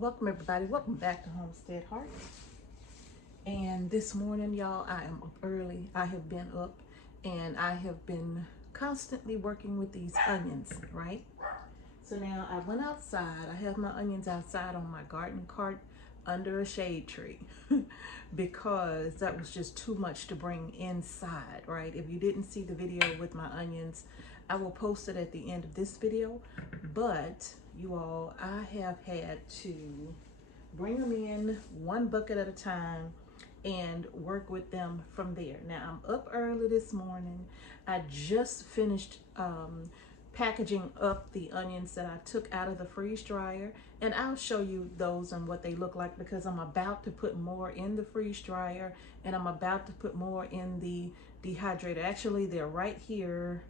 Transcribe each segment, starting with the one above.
Welcome everybody, welcome back to Homestead Hearts. And this morning, y'all, I am up early. I have been up and I have been constantly working with these onions, right? So now I went outside. I have my onions outside on my garden cart under a shade tree because that was just too much to bring inside, right? If you didn't see the video with my onions, I will post it at the end of this video. But you all, I have had to bring them in one bucket at a time and work with them from there. Now I'm up early this morning. I just finished packaging up the onions that I took out of the freeze dryer, and I'll show you those and what they look like because I'm about to put more in the freeze dryer and I'm about to put more in the dehydrator. Actually, they're right here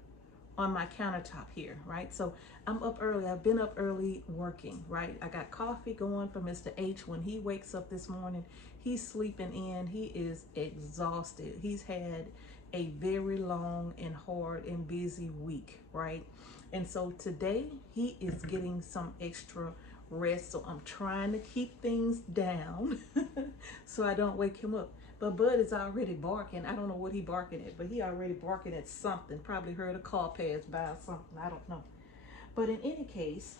on my countertop here, right? So I'm up early. I've been up early working, right? I got coffee going for Mr. H. When he wakes up this morning, he's sleeping in. He is exhausted. He's had a very long and hard and busy week, right? And so today he is getting some extra rest. So I'm trying to keep things down so I don't wake him up. But Bud is already barking. I don't know what he barking at, but he already barking at something. Probably heard a car pass by or something. I don't know. But in any case,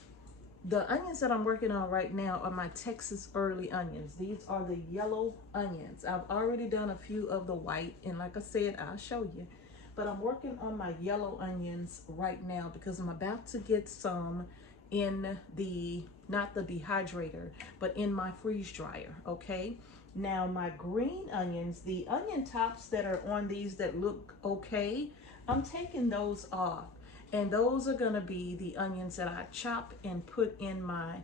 the onions that I'm working on right now are my Texas early onions. These are the yellow onions. I've already done a few of the white, and like I said, I'll show you. But I'm working on my yellow onions right now because I'm about to get some in the, not the dehydrator, but in my freeze dryer, okay? Now my green onions, the onion tops that are on these that look okay, I'm taking those off. And those are gonna be the onions that I chop and put in my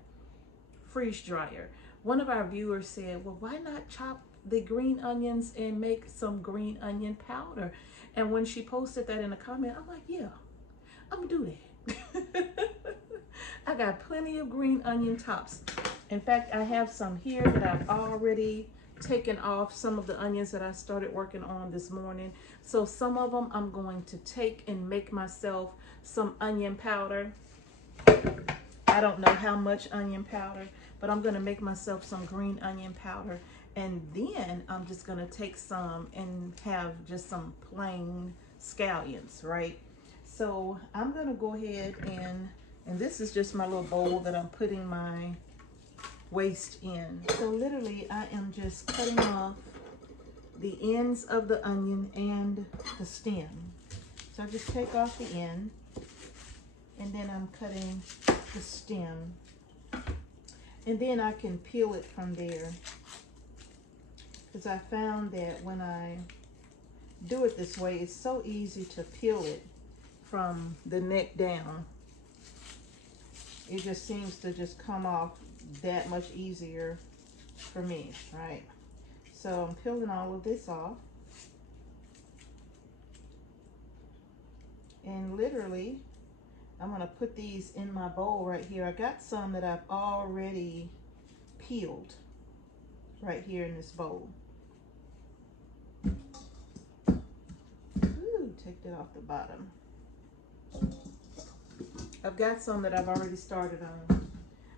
freeze dryer. One of our viewers said, well, why not chop the green onions and make some green onion powder? And when she posted that in a comment, I'm like, yeah, I'm gonna do that. I got plenty of green onion tops. In fact, I have some here that I've already taken off, some of the onions that I started working on this morning. So some of them I'm going to take and make myself some onion powder. I don't know how much onion powder, but I'm going to make myself some green onion powder. And then I'm just going to take some and have just some plain scallions, right? So I'm going to go ahead and this is just my little bowl that I'm putting my waste in. So literally I am just cutting off the ends of the onion and the stem. So I just take off the end and then I'm cutting the stem. And then I can peel it from there. Because I found that when I do it this way, it's so easy to peel it from the neck down. It just seems to just come off that much easier for me, right? So I'm peeling all of this off. And literally, I'm gonna put these in my bowl right here. I got some that I've already peeled right here in this bowl. Ooh, take that off the bottom. I've got some that I've already started on.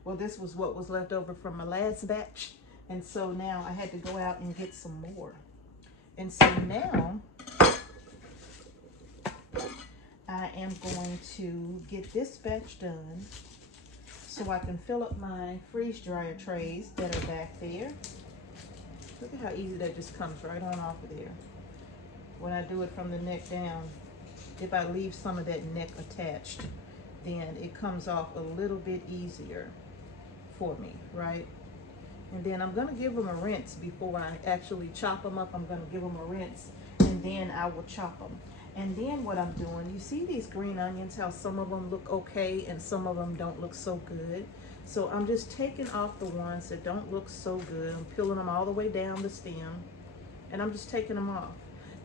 Well, this was what was left over from my last batch. And so now I had to go out and get some more. And so now I am going to get this batch done so I can fill up my freeze dryer trays that are back there. Look at how easy that just comes right on off of there. When I do it from the neck down, if I leave some of that neck attached, then it comes off a little bit easier for me, right? And then I'm gonna give them a rinse before I actually chop them up. I'm gonna give them a rinse and then I will chop them. And then what I'm doing, you see these green onions, how some of them look okay and some of them don't look so good. So I'm just taking off the ones that don't look so good. I'm peeling them all the way down the stem and I'm just taking them off.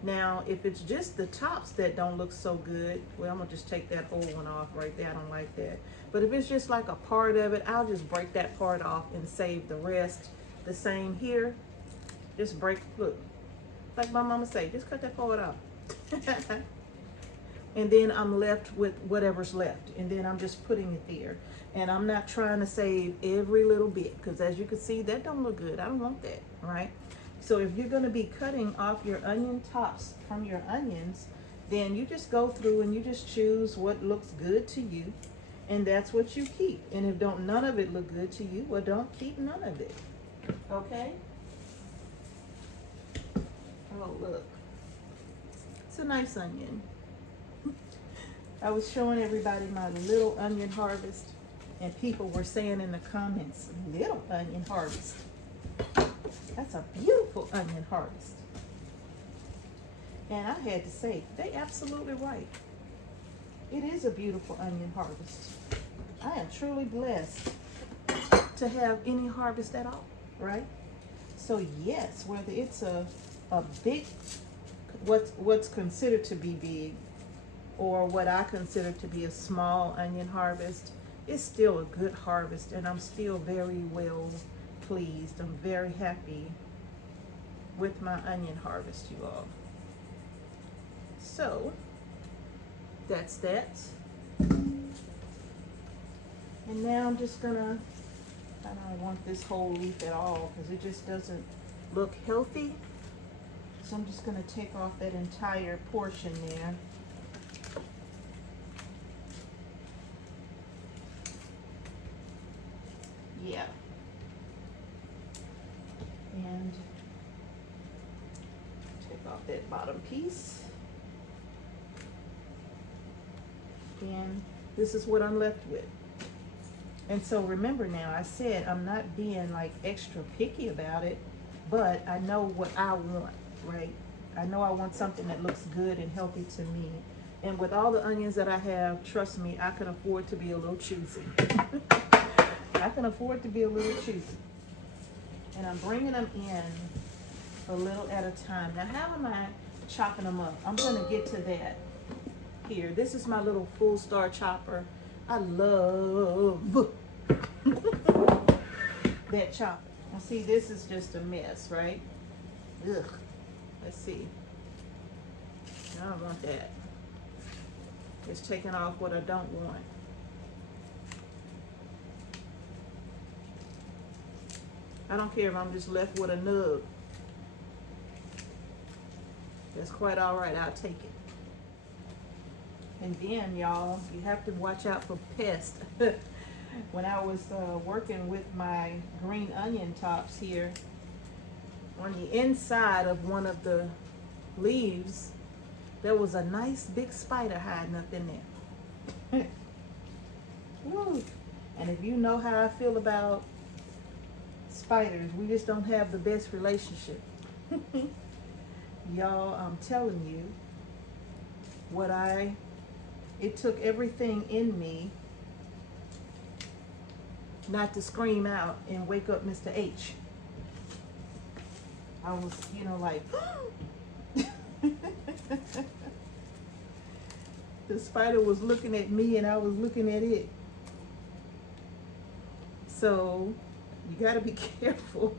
Now, if it's just the tops that don't look so good, well, I'm gonna just take that whole one off right there. I don't like that. But if it's just like a part of it, I'll just break that part off and save the rest. The same here, just break, look, like my mama say, just cut that part off. and then I'm left with whatever's left, and then I'm just putting it there. And I'm not trying to save every little bit, because as you can see, that don't look good. I don't want that, right? So if you're going to be cutting off your onion tops from your onions, then you just go through and you just choose what looks good to you, and that's what you keep. And if don't none of it look good to you, well, don't keep none of it. Okay? Oh, look. It's a nice onion. I was showing everybody my little onion harvest, and people were saying in the comments, little onion harvest. That's a beautiful onion harvest. And I had to say, they absolutely right. It is a beautiful onion harvest. I am truly blessed to have any harvest at all, right? So yes, whether it's a big, what's considered to be big, or what I consider to be a small onion harvest, it's still a good harvest, and I'm still very well pleased. I'm very happy with my onion harvest, you all. So that's that. And now I'm just gonna, I don't want this whole leaf at all because it just doesn't look healthy. So I'm just gonna take off that entire portion there. Yeah. And take off that bottom piece. And this is what I'm left with. And so remember now, I said I'm not being like extra picky about it, but I know what I want, right? I know I want something that looks good and healthy to me. And with all the onions that I have, trust me, I can afford to be a little choosy. I can afford to be a little choosy. And I'm bringing them in a little at a time. Now, how am I chopping them up? I'm going to get to that here. This is my little full star chopper. I love that chopper. Now, see, this is just a mess, right? Ugh. Let's see. I don't want that. It's taking off what I don't want. I don't care if I'm just left with a nub. That's quite all right. I'll take it. And then, y'all, you have to watch out for pests. When I was working with my green onion tops here, on the inside of one of the leaves, there was a nice big spider hiding up in there. Woo. And if you know how I feel about spiders, we just don't have the best relationship. Y'all, I'm telling you, it took everything in me not to scream out and wake up Mr. H. I was, you know, like, the spider was looking at me and I was looking at it. So you got to be careful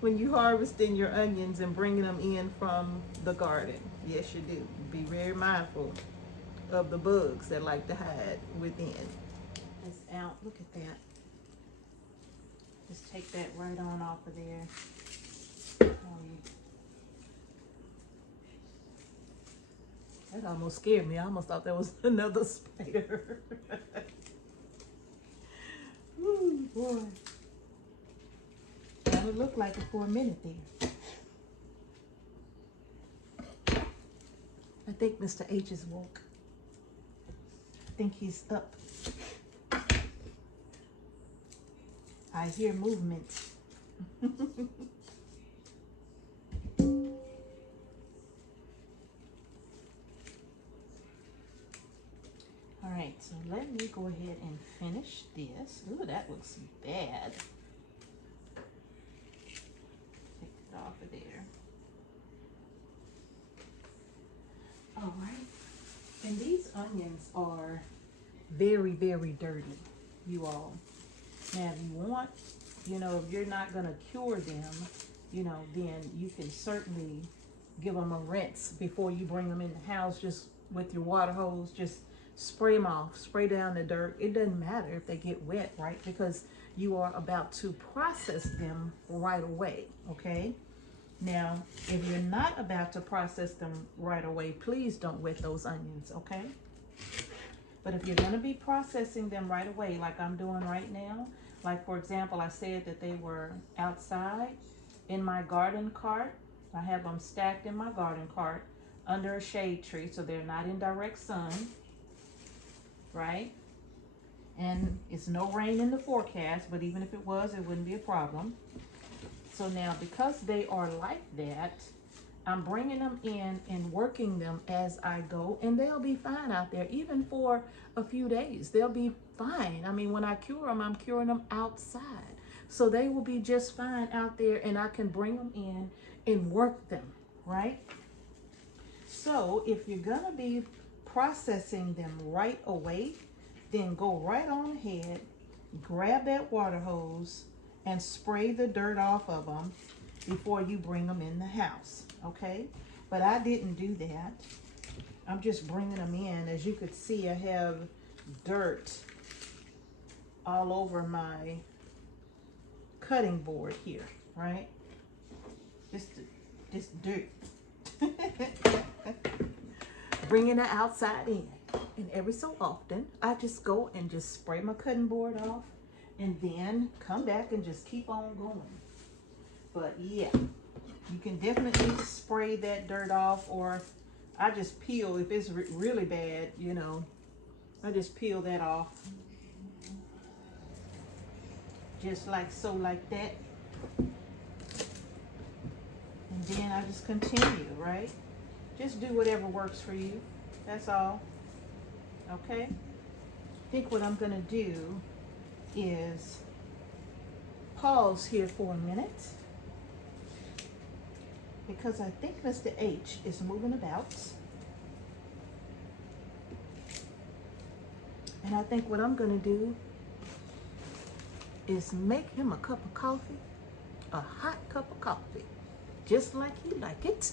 when you harvesting your onions and bringing them in from the garden. Yes, you do. Be very mindful of the bugs that like to hide within. It's out. Look at that. Just take that right on off of there. That almost scared me. I almost thought there was another spider. Ooh, boy. Kind of looked like it for a minute there. I think Mr. H is woke. I think he's up. I hear movement. All right, so let me go ahead and finish this. Ooh, that looks bad. Take it off of there. All right, and these onions are very, very dirty, you all. Now, if you want, you know, if you're not gonna cure them, you know, then you can certainly give them a rinse before you bring them in the house. Just with your water hose, just spray them off, spray down the dirt. It doesn't matter if they get wet, right? Because you are about to process them right away, okay? Now, if you're not about to process them right away, please don't wet those onions, okay? But if you're gonna be processing them right away, like I'm doing right now, like for example, I said that they were outside in my garden cart. I have them stacked in my garden cart under a shade tree so they're not in direct sun, right? And it's no rain in the forecast, but even if it was, it wouldn't be a problem. So now, because they are like that, I'm bringing them in and working them as I go, and they'll be fine out there, even for a few days. They'll be fine. I mean, when I cure them, I'm curing them outside. So they will be just fine out there, and I can bring them in and work them, right? So if you're gonna be processing them right away, then go right on ahead, grab that water hose, and spray the dirt off of them before you bring them in the house, okay? But I didn't do that. I'm just bringing them in. As you could see, I have dirt all over my cutting board here, right? Just dirt. Bringing it outside in. And every so often, I just go and just spray my cutting board off and then come back and just keep on going. But yeah, you can definitely spray that dirt off, or I just peel, if it's really bad, you know, I just peel that off. Just like so, like that. And then I just continue, right? Just do whatever works for you. That's all. Okay? I think what I'm going to do is pause here for a minute, because I think Mr. H is moving about. And I think what I'm going to do is make him a cup of coffee, a hot cup of coffee, just like he like it.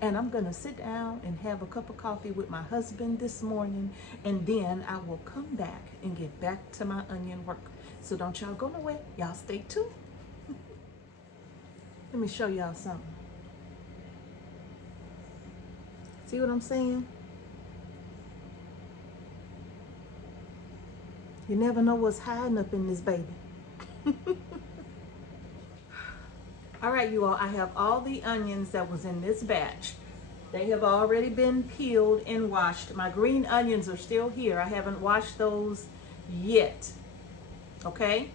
And I'm gonna sit down and have a cup of coffee with my husband this morning, and then I will come back and get back to my onion work. So don't y'all go nowhere, y'all stay tuned. Let me show y'all something. See what I'm saying? You never know what's hiding up in this baby. All right, you all, I have all the onions that was in this batch. They have already been peeled and washed. My green onions are still here. I haven't washed those yet. Okay?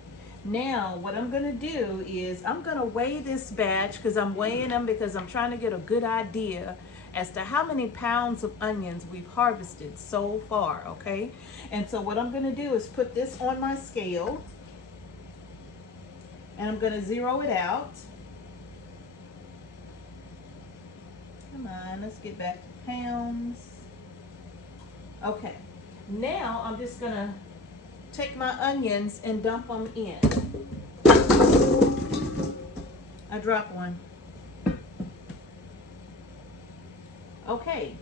Now, what I'm gonna do is I'm gonna weigh this batch, because I'm weighing them because I'm trying to get a good idea as to how many pounds of onions we've harvested so far, okay? And so what I'm gonna do is put this on my scale, and I'm gonna zero it out. Come on, let's get back to pounds. Okay, now I'm just gonna take my onions and dump them in. I dropped one. Okay,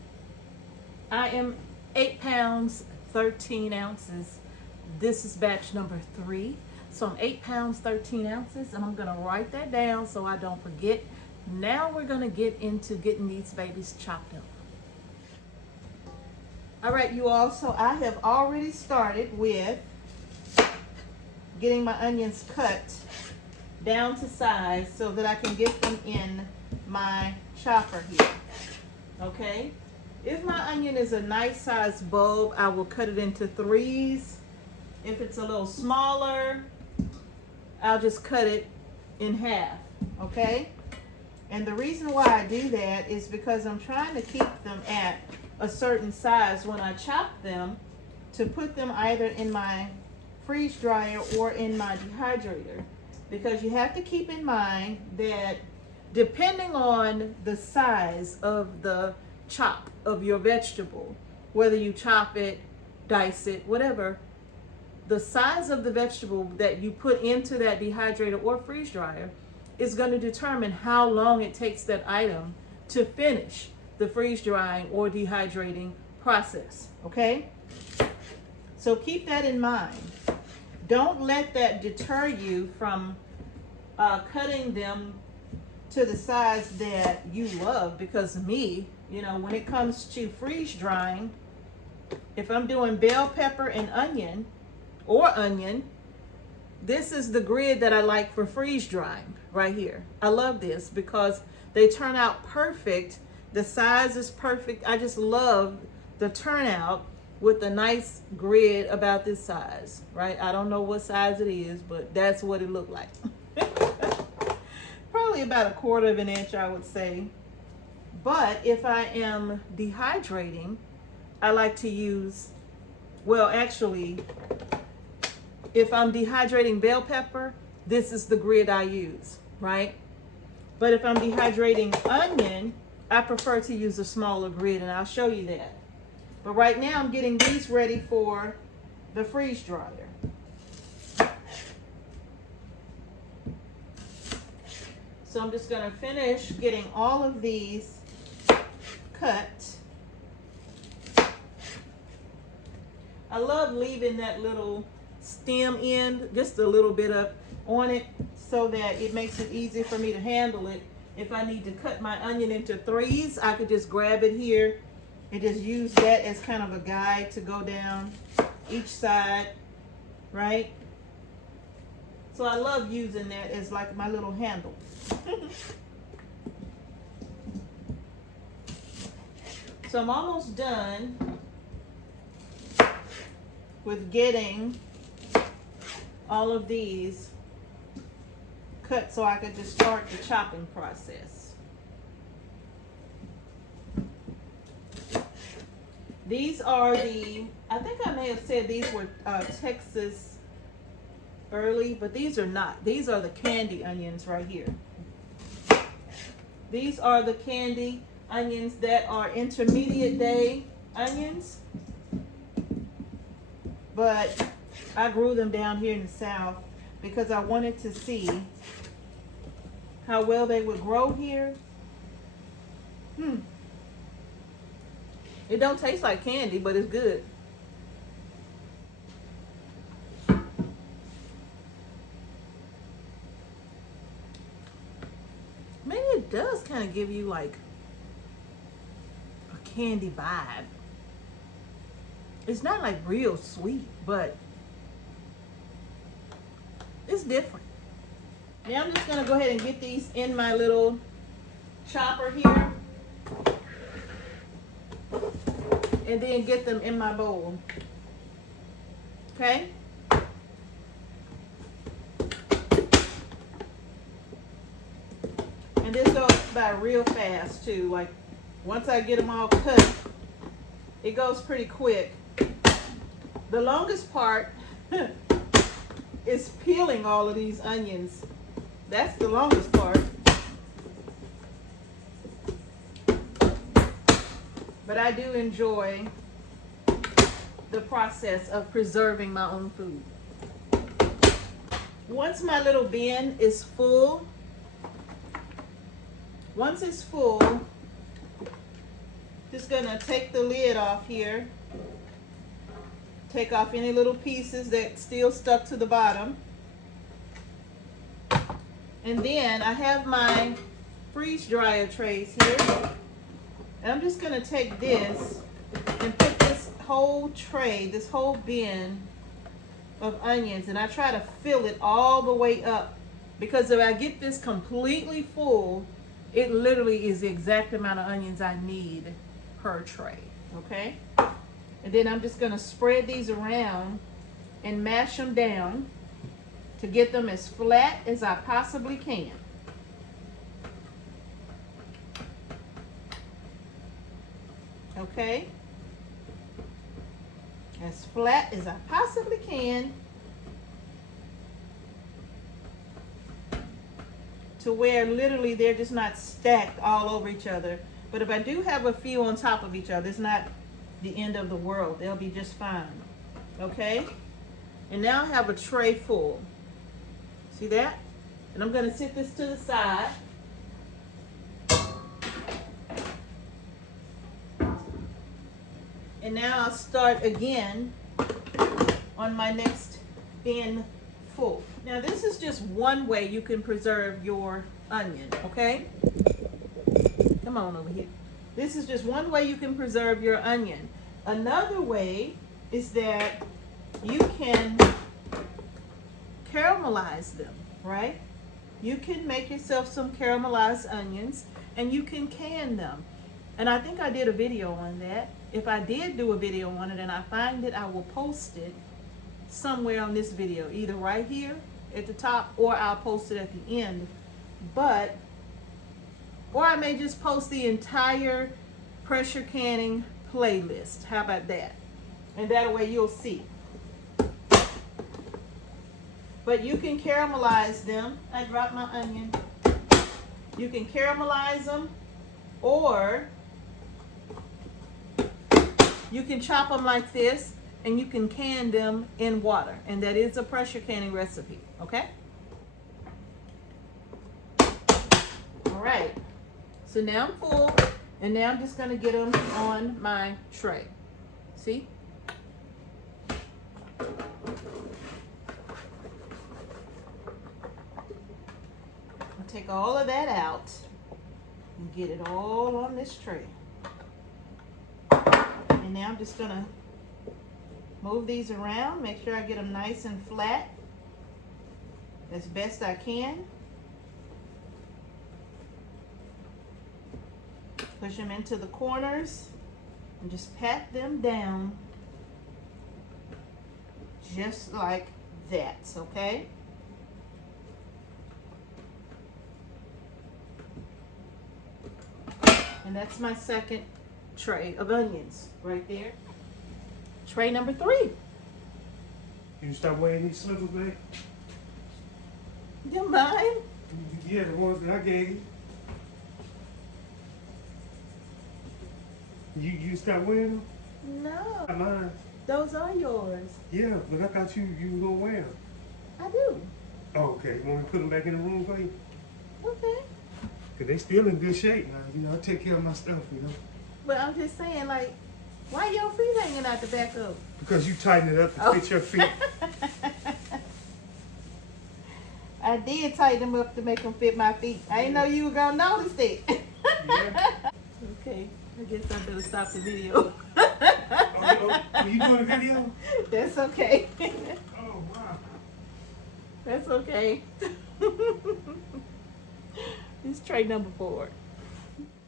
I am 8 pounds, 13 ounces. This is batch number 3. So I'm 8 pounds, 13 ounces, and I'm gonna write that down so I don't forget. Now we're gonna get into getting these babies chopped up. All right, you all, so I have already started with getting my onions cut down to size so that I can get them in my chopper here, okay? If my onion is a nice size bulb, I will cut it into 3s. If it's a little smaller, I'll just cut it in half, okay? And the reason why I do that is because I'm trying to keep them at a certain size when I chop them, to put them either in my freeze dryer or in my dehydrator. Because you have to keep in mind that depending on the size of the chop of your vegetable, whether you chop it, dice it, whatever, the size of the vegetable that you put into that dehydrator or freeze dryer is going to determine how long it takes that item to finish the freeze drying or dehydrating process, okay? So keep that in mind. Don't let that deter you from cutting them to the size that you love, because me, you know, when it comes to freeze drying, if I'm doing bell pepper and onion, this is the grid that I like for freeze drying right here. I love this because they turn out perfect. The size is perfect. I just love the turnout with a nice grid about this size, right? I don't know what size it is, but that's what it looked like. Probably about 1/4 of an inch, I would say. But if I am dehydrating, I like to use, well, actually, if I'm dehydrating bell pepper, this is the grid I use, right? But if I'm dehydrating onion, I prefer to use a smaller grid, and I'll show you that. But right now I'm getting these ready for the freeze dryer. So I'm just gonna finish getting all of these cut. I love leaving that little stem end, just a little bit up on it, so that it makes it easy for me to handle it. If I need to cut my onion into 3s, I could just grab it here and just use that as kind of a guide to go down each side, right? So I love using that as like my little handle. So I'm almost done with getting all of these cut so I could just start the chopping process. These are the, I think I may have said these were Texas early, but these are not. These are the candy onions right here. These are the candy onions that are intermediate day onions, but I grew them down here in the South because I wanted to see how well they would grow here. It don't taste like candy, but it's good. Maybe it does kind of give you like a candy vibe. It's not like real sweet, but it's different. Now I'm just gonna go ahead and get these in my little chopper here, and then get them in my bowl. Okay? And this goes by real fast too. Like once I get them all cut, it goes pretty quick. The longest part is peeling all of these onions. That's the longest part. But I do enjoy the process of preserving my own food. Once my little bin is full, once it's full, just gonna take the lid off here. Take off any little pieces that still stuck to the bottom. And then I have my freeze dryer trays here. And I'm just gonna take this and put this whole tray, this whole bin of onions, and I try to fill it all the way up, because if I get this completely full, it literally is the exact amount of onions I need per tray, okay? And then I'm just gonna spread these around and mash them down to get them as flat as I possibly can. Okay? As flat as I possibly can, to where literally they're just not stacked all over each other. But if I do have a few on top of each other, it's not the end of the world. They'll be just fine. Okay? And now I have a tray full. See that? And I'm going to set this to the side. And now I'll start again on my next bin full. Now this is just one way you can preserve your onion, okay? Come on over here. This is just one way you can preserve your onion. Another way is that you can caramelize them, right? You can make yourself some caramelized onions and you can can them. And I think I did a video on that. If I did do a video on it and I find it, I will post it somewhere on this video, either right here at the top or I'll post it at the end. Or I may just post the entire pressure canning playlist. How about that? And that way you'll see. But you can caramelize them. I dropped my onion. You can caramelize them, or you can chop them like this and you can can them in water. And that is a pressure canning recipe, okay? All right. So now I'm full, and now I'm just gonna get them on my tray. See? I'll take all of that out and get it all on this tray. And now I'm just gonna move these around, make sure I get them nice and flat as best I can. Push them into the corners and just pat them down just like that, okay? And that's my second tray of onions right there. Tray number 3. You stop weighing these slivers, man? You mind? Yeah, the ones that I gave you. You stop wearing them? No, Not mine. those are yours. Yeah, but I thought you were gonna wear them. I do. Oh, okay. You want me to put them back in the room for you? Okay. Cause they still in good shape now. You know, I take care of my stuff, you know. But I'm just saying, like, why your feet hanging out the back of? Because you tighten it up to fit your feet. I did tighten them up to make them fit my feet. I didn't know you were gonna notice it. Yeah. Okay, I guess I better stop the video. Oh, you doing a video? That's okay. Oh, wow. That's okay. It's tray number 4.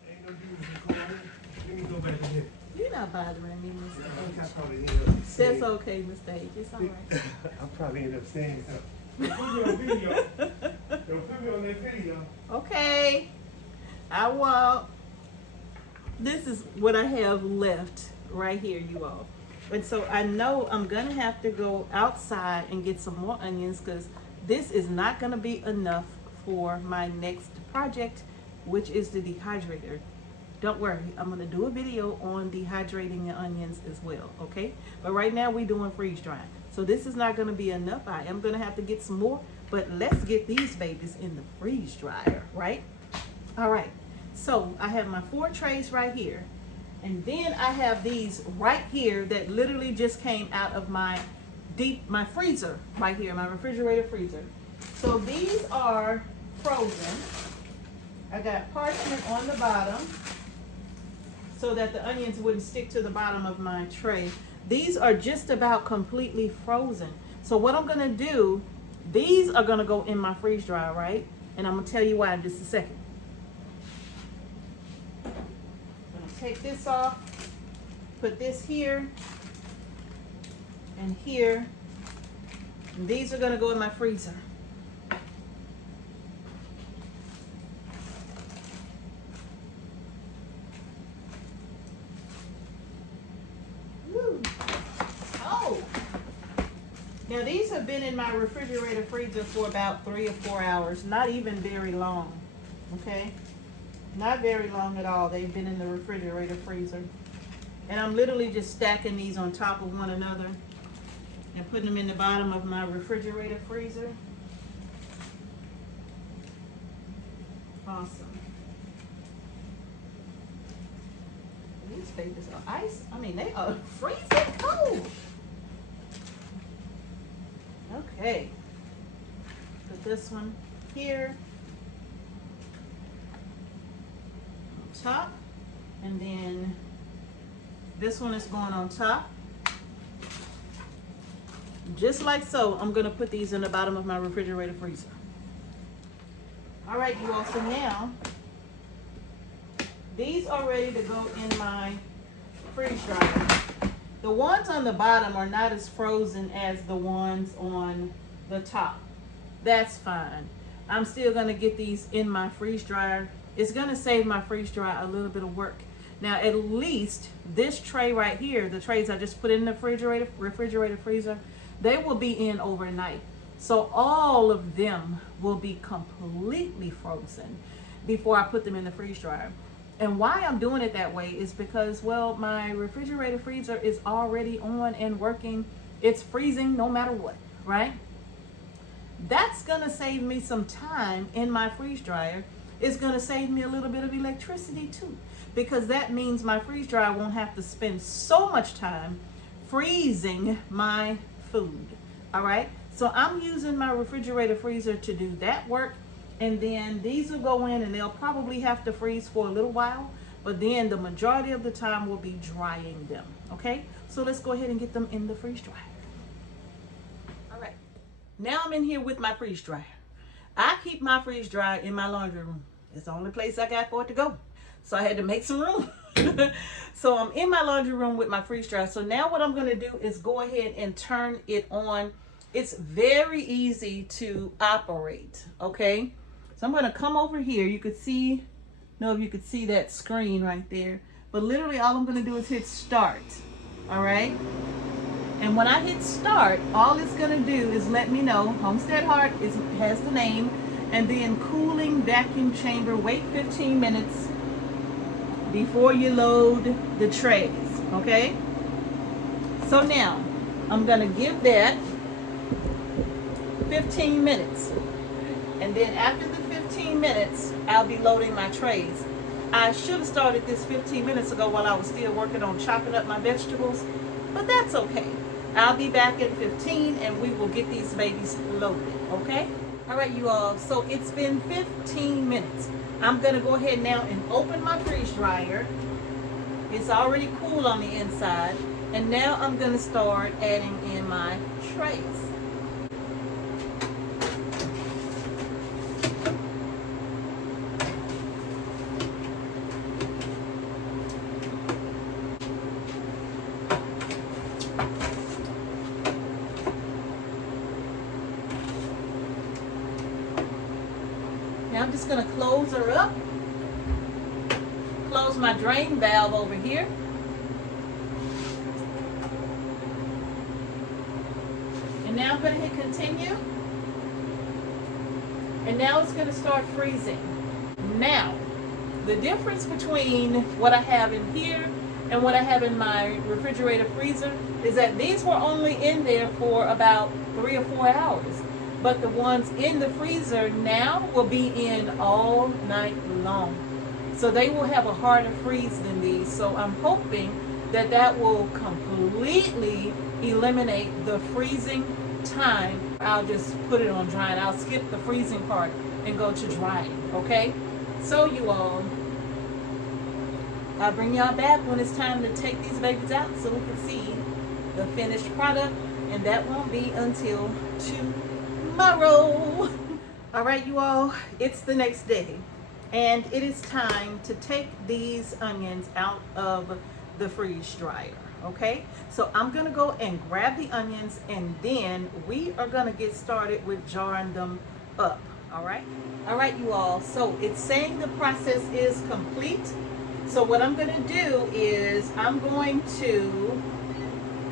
Ain't no use recording. Let me go back in here. You're not bothering me, Mr. I think I H. probably end up saying. That's okay, Mr. H. It's all right. I'll probably end up saying something. Don't put me on video. Don't put me on that video. Okay. I won't. This is what I have left right here, you all. And so I know I'm gonna have to go outside and get some more onions, because this is not gonna be enough for my next project, which is the dehydrator. Don't worry, I'm gonna do a video on dehydrating the onions as well, okay? But right now we're doing freeze drying. So this is not gonna be enough. I am gonna have to get some more, but let's get these babies in the freeze dryer, right? All right, so I have my 4 trays right here. And then I have these right here that literally just came out of my freezer right here, my refrigerator freezer. So these are frozen. I got parchment on the bottom so that the onions wouldn't stick to the bottom of my tray. These are just about completely frozen. So what I'm gonna do, these are gonna go in my freeze dryer, right? And I'm gonna tell you why in just a second. I'm gonna take this off, put this here and here. And these are gonna go in my freezer. Now these have been in my refrigerator freezer for about 3 or 4 hours, not even very long, okay? Not very long at all. They've been in the refrigerator freezer. And I'm literally just stacking these on top of one another and putting them in the bottom of my refrigerator freezer. Awesome. These babies are ice. I mean, they are freezing cold. Okay. Put this one here on top, and then this one is going on top. Just like so, I'm gonna put these in the bottom of my refrigerator freezer. All right, you all, so now these are ready to go in my freeze dryer. The ones on the bottom are not as frozen as the ones on the top. That's fine. I'm still gonna get these in my freeze dryer. It's gonna save my freeze dryer a little bit of work. Now, at least this tray right here, the trays I just put in the refrigerator freezer, they will be in overnight. So all of them will be completely frozen before I put them in the freeze dryer. And why I'm doing it that way is because, well, my refrigerator freezer is already on and working. It's freezing no matter what, right? That's gonna save me some time in my freeze dryer. It's gonna save me a little bit of electricity too, because that means my freeze dryer won't have to spend so much time freezing my food. All right, so I'm using my refrigerator freezer to do that work, and then these will go in and they'll probably have to freeze for a little while, but then the majority of the time we'll be drying them. Okay, so let's go ahead and get them in the freeze dryer. All right, now I'm in here with my freeze dryer. I keep my freeze dryer in my laundry room. It's the only place I got for it to go. So I had to make some room. So I'm in my laundry room with my freeze dryer. So now what I'm gonna do is go ahead and turn it on. It's very easy to operate, okay? So I'm gonna come over here. You could see, I don't know if you could see that screen right there, but literally all I'm gonna do is hit start, all right? And when I hit start, all it's gonna do is let me know Homestead Heart has the name, and then cooling vacuum chamber, wait 15 minutes before you load the trays, okay? So now, I'm gonna give that 15 minutes. And then after the 15 minutes, I'll be loading my trays. I should have started this 15 minutes ago while I was still working on chopping up my vegetables, but that's okay. I'll be back at 15 and we will get these babies loaded, okay? All right, you all, so it's been 15 minutes. I'm gonna go ahead now and open my freeze dryer. It's already cool on the inside. And now I'm gonna start adding in my trays. Now I'm just going to close her up, close my drain valve over here. And now I'm going to hit continue. And now it's going to start freezing. Now, the difference between what I have in here and what I have in my refrigerator freezer is that these were only in there for about 3 or 4 hours. But the ones in the freezer now will be in all night long. So they will have a harder freeze than these. So I'm hoping that that will completely eliminate the freezing time. I'll just put it on drying. I'll skip the freezing part and go to drying, okay? So you all, I'll bring y'all back when it's time to take these babies out so we can see the finished product, and that won't be until tomorrow. All right, you all, it's the next day and it is time to take these onions out of the freeze dryer. Okay, so I'm gonna go and grab the onions and then we are gonna get started with jarring them up. All right, you all, so it's saying the process is complete. So what I'm gonna do is I'm going to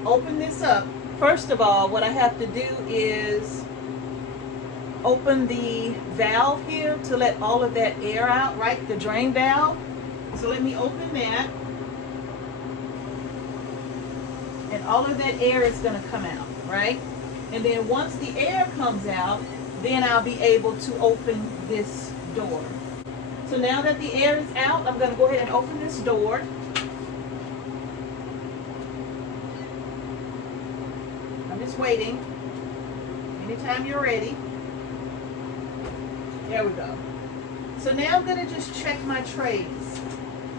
open this up. First of all, what I have to do is open the valve here to let all of that air out, right? The drain valve. So let me open that. And all of that air is gonna come out, right? And then once the air comes out, then I'll be able to open this door. So now that the air is out, I'm gonna go ahead and open this door. just waiting. Anytime you're ready. There we go. So now I'm gonna just check my trays.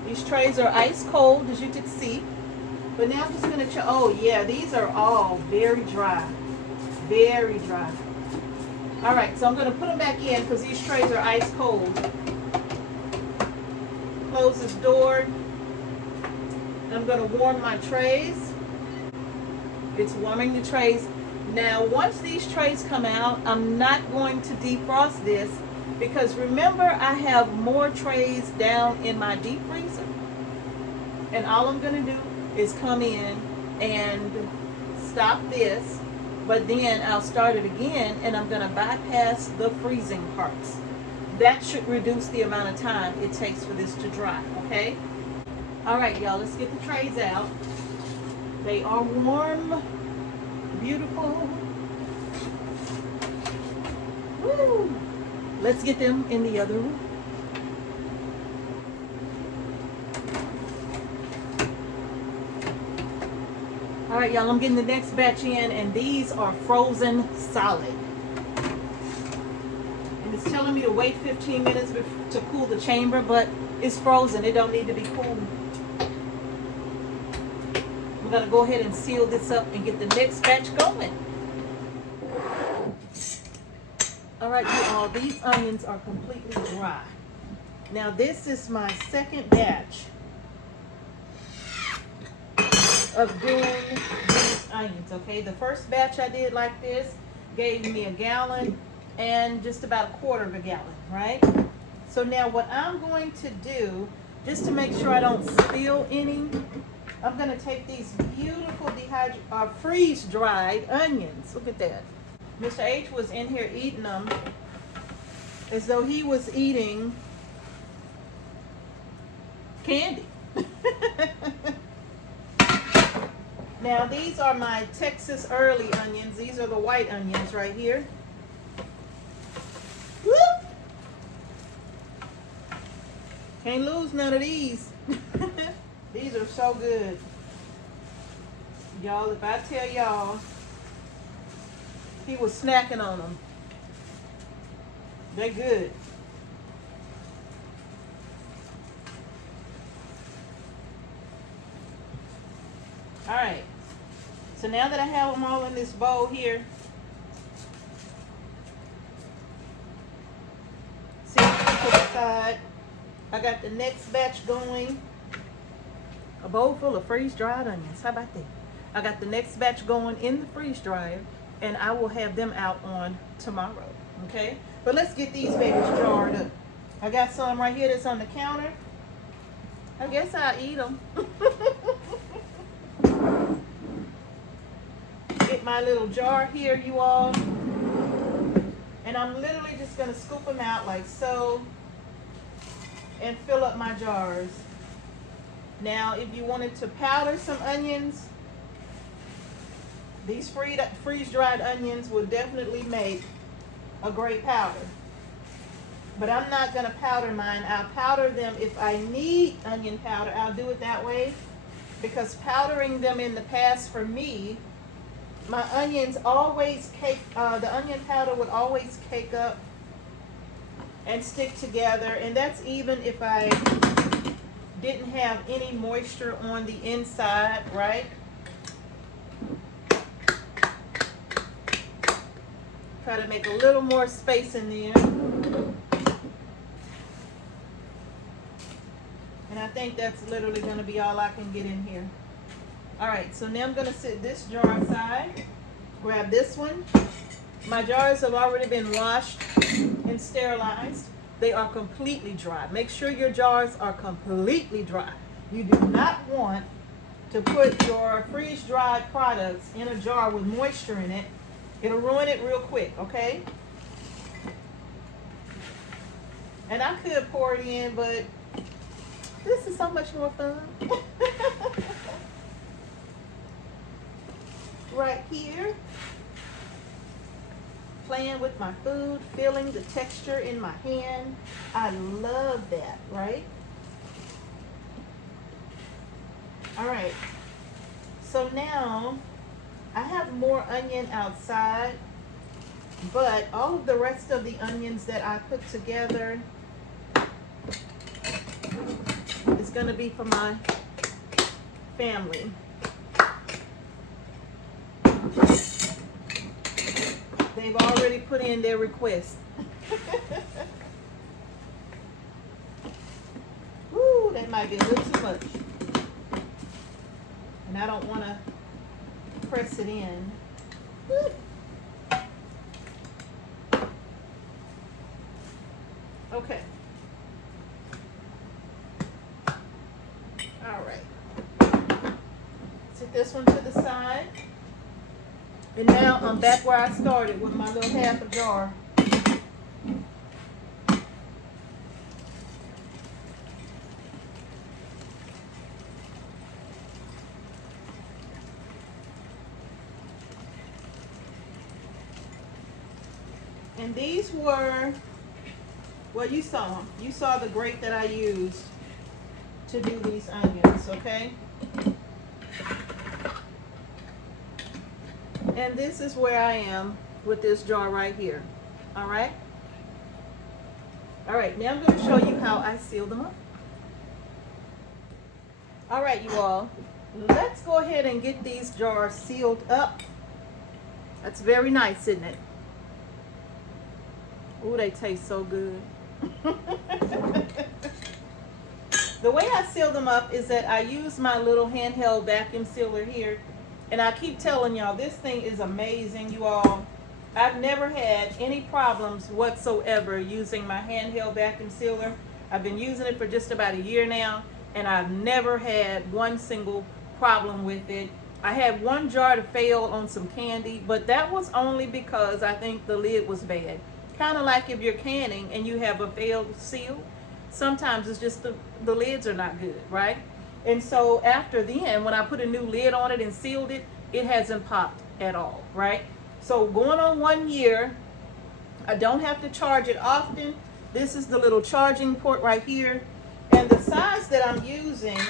These trays are ice cold, as you can see. But now I'm just gonna check. Oh yeah, these are all very dry. Very dry. All right, so I'm gonna put them back in because these trays are ice cold. Close this door. I'm gonna warm my trays. It's warming the trays. Now, once these trays come out, I'm not going to defrost this because remember I have more trays down in my deep freezer. And all I'm gonna do is come in and stop this, but then I'll start it again and I'm gonna bypass the freezing parts. That should reduce the amount of time it takes for this to dry, okay? All right, y'all, let's get the trays out. They are warm, beautiful. Woo! Let's get them in the other room. All right, y'all, I'm getting the next batch in, and these are frozen solid. And it's telling me to wait 15 minutes to cool the chamber, but it's frozen. It don't need to be cooled. I'm gonna go ahead and seal this up and get the next batch going. All right, you all, these onions are completely dry. Now this is my second batch of doing these onions, okay? The first batch I did like this gave me a gallon and just about a quarter of a gallon, right? So now what I'm going to do, just to make sure I don't spill any, I'm gonna take these beautiful freeze-dried onions. Look at that. Mr. H was in here eating them as though he was eating candy. Now these are my Texas early onions. These are the white onions right here. Woo! Can't lose none of these. These are so good. Y'all, if I tell y'all, he was snacking on them. They're good. All right. So now that I have them all in this bowl here, see, to the side, I got the next batch going. A bowl full of freeze-dried onions. How about that? I got the next batch going in the freeze dryer, and I will have them out on tomorrow. Okay? But let's get these babies jarred up. I got some right here that's on the counter. I guess I'll eat them. Get my little jar here, you all. And I'm literally just going to scoop them out like so and fill up my jars. Now, if you wanted to powder some onions, these freeze-dried onions will definitely make a great powder. But I'm not going to powder mine. I'll powder them if I need onion powder. I'll do it that way. Because powdering them in the past for me, my onions always cake, the onion powder would always cake up and stick together. And that's even if I didn't have any moisture on the inside, right? Try to make a little more space in there. And I think that's literally going to be all I can get in here. All right, so now I'm going to set this jar aside. Grab this one. My jars have already been washed and sterilized. They are completely dry. Make sure your jars are completely dry. You do not want to put your freeze-dried products in a jar with moisture in it. It'll ruin it real quick, okay? And I could pour it in, but this is so much more fun. Right here. Playing with my food, feeling the texture in my hand. I love that, right? All right. So now I have more onion outside, but all of the rest of the onions that I put together is going to be for my family. They've already put in their request. Woo, that might be a little too much. And I don't want to press it in. Woo. Okay. All right. Set this one to the side. And now I'm back where I started with my little half a jar. And these were, well, you saw them. You saw the grate that I used to do these onions, okay? And this is where I am with this jar right here, all right? All right, now I'm going to show you how I seal them up. All right, you all, let's go ahead and get these jars sealed up. That's very nice, isn't it? Ooh, they taste so good. The way I seal them up is that I use my little handheld vacuum sealer here. And I keep telling y'all, this thing is amazing, you all. I've never had any problems whatsoever using my handheld vacuum sealer. I've been using it for just about a year now, and I've never had one single problem with it. I had one jar to fail on some candy, but that was only because I think the lid was bad. Kind of like if you're canning and you have a failed seal, sometimes it's just the lids are not good, right? And so after then, when I put a new lid on it and sealed it, it hasn't popped at all, right? So going on 1 year, I don't have to charge it often. This is the little charging port right here. And the size that I'm using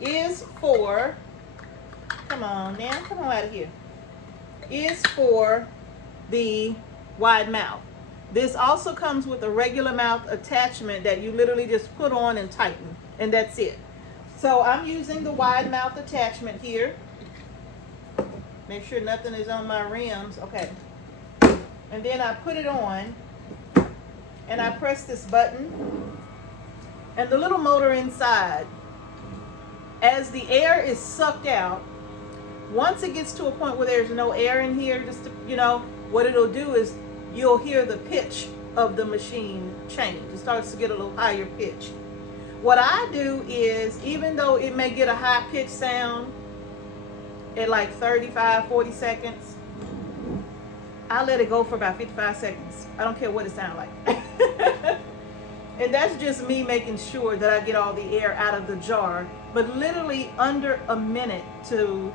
is for, come on now, come on out of here, is for the wide mouth. This also comes with a regular mouth attachment that you literally just put on and tighten, and that's it. So I'm using the wide mouth attachment here. Make sure nothing is on my rims. Okay. And then I put it on and I press this button, and the little motor inside, as the air is sucked out, once it gets to a point where there's no air in here, just to, you know, what it'll do is you'll hear the pitch of the machine change. It starts to get a little higher pitch. What I do is, even though it may get a high pitched sound at like 35, 40 seconds, I let it go for about 55 seconds. I don't care what it sounds like. And that's just me making sure that I get all the air out of the jar, but literally under a minute to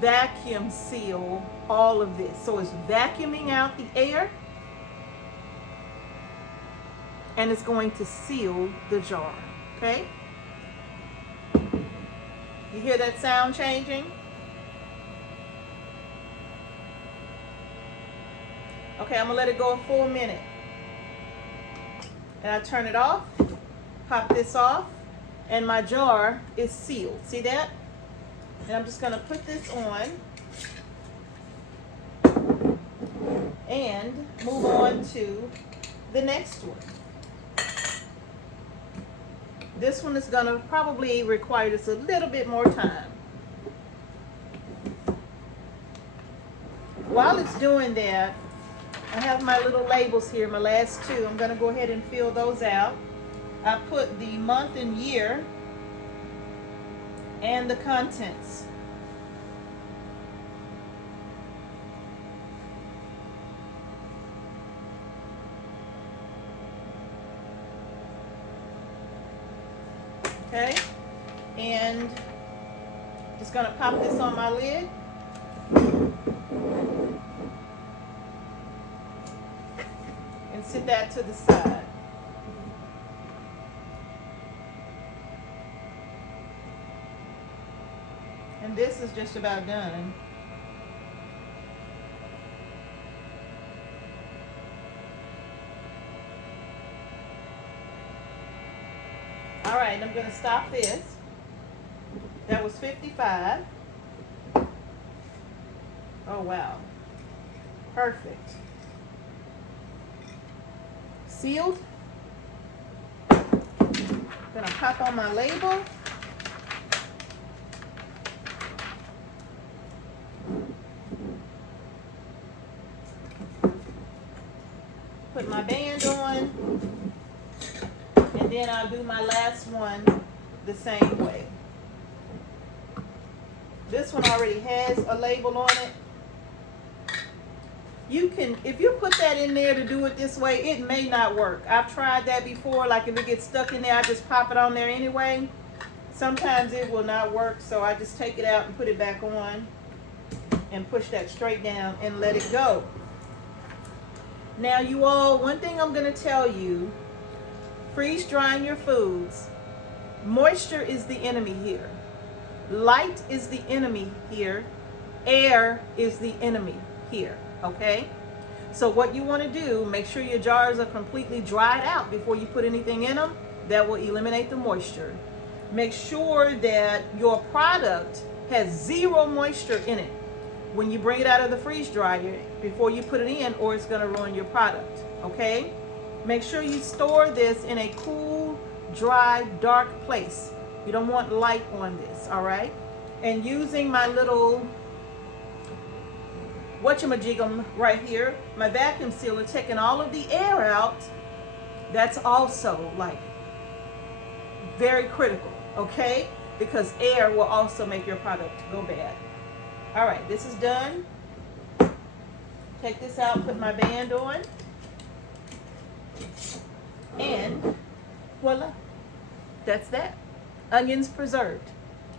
vacuum seal all of this. So it's vacuuming out the air, and it's going to seal the jar. Okay? You hear that sound changing? Okay, I'm gonna let it go a full minute. And I turn it off, pop this off, and my jar is sealed. See that? And I'm just gonna put this on and move on to the next one. This one is gonna probably require just a little bit more time. While it's doing that, I have my little labels here, my last two. I'm gonna go ahead and fill those out. I put the month and year and the contents. Okay, and just gonna pop this on my lid. And sit that to the side. And this is just about done. All right, I'm gonna stop this. That was 55. Oh wow, perfect. Sealed. Gonna pop on my label. Put my band on, and then I'll do my last one the same way. This one already has a label on it. You can, if you put that in there to do it this way, it may not work. I've tried that before, like if it gets stuck in there, I just pop it on there anyway. Sometimes it will not work, so I just take it out and put it back on and push that straight down and let it go. Now you all, one thing I'm gonna tell you, freeze drying your foods, moisture is the enemy here. Light is the enemy here. Air is the enemy here, okay? So what you wanna do, make sure your jars are completely dried out before you put anything in them. That will eliminate the moisture. Make sure that your product has zero moisture in it when you bring it out of the freeze dryer before you put it in, or it's gonna ruin your product, okay? Make sure you store this in a cool, dry, dark place. You don't want light on this, all right? And using my little whatchamajigum right here, my vacuum sealer, taking all of the air out, that's also like very critical, okay? Because air will also make your product go bad. All right, this is done. Take this out, put my band on, and voila, that's that. Onions preserved.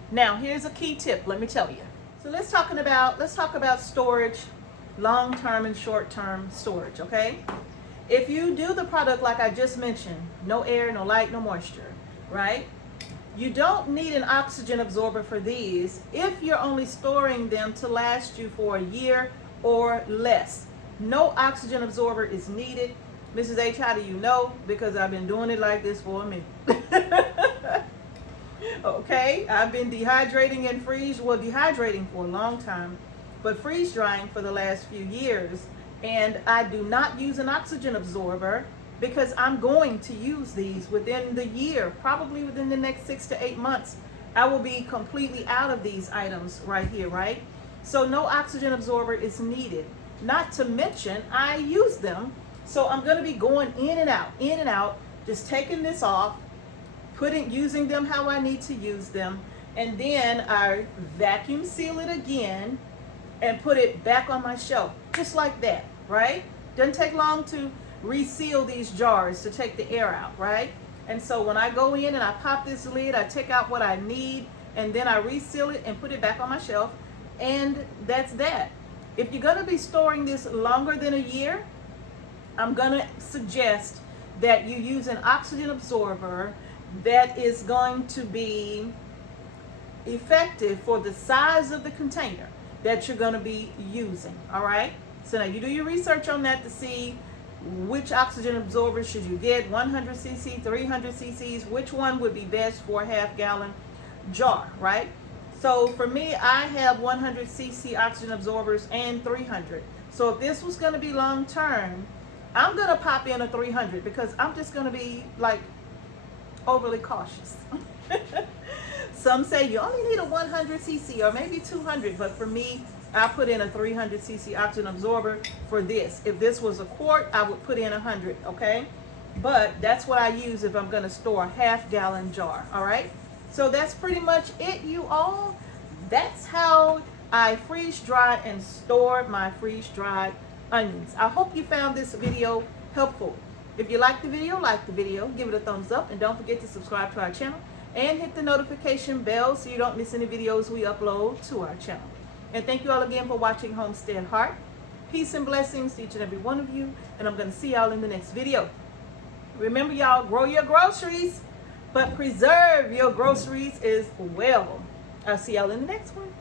Now, here's a key tip, let me tell you. So let's talk about storage, long-term and short-term storage, okay? If you do the product like I just mentioned, no air, no light, no moisture, right? You don't need an oxygen absorber for these if you're only storing them to last you for a year or less. No oxygen absorber is needed. Mrs. H, how do you know? Because I've been doing it like this for a minute. Okay, I've been dehydrating and dehydrating for a long time, but freeze drying for the last few years. And I do not use an oxygen absorber because I'm going to use these within the year, probably within the next 6 to 8 months. I will be completely out of these items right here, right? So no oxygen absorber is needed. Not to mention, I use them. So I'm gonna be going in and out, just taking this off, using them how I need to use them, and then I vacuum seal it again and put it back on my shelf, just like that, right? Doesn't take long to reseal these jars to take the air out, right? And so when I go in and I pop this lid, I take out what I need, and then I reseal it and put it back on my shelf, and that's that. If you're gonna be storing this longer than a year, I'm gonna suggest that you use an oxygen absorber that is going to be effective for the size of the container that you're gonna be using, all right? So now you do your research on that to see which oxygen absorber should you get, 100 cc, 300 cc's, which one would be best for a half-gallon jar, right? So for me, I have 100 cc oxygen absorbers and 300. So if this was gonna be long-term, I'm gonna pop in a 300 because I'm just gonna be like overly cautious. Some say you only need a 100 cc or maybe 200, but for me, I put in a 300 cc oxygen absorber for this. If this was a quart, I would put in 100, okay? But that's what I use if I'm gonna store a half-gallon jar, all right? So that's pretty much it, you all. That's how I freeze dry and store my freeze dried onions. I hope you found this video helpful. If you like the video, give it a thumbs up, and don't forget to subscribe to our channel and hit the notification bell so you don't miss any videos we upload to our channel. And thank you all again for watching Homestead Heart. Peace and blessings to each and every one of you, and I'm going to see y'all in the next video. Remember, y'all, grow your groceries, but preserve your groceries as well. I'll see y'all in the next one.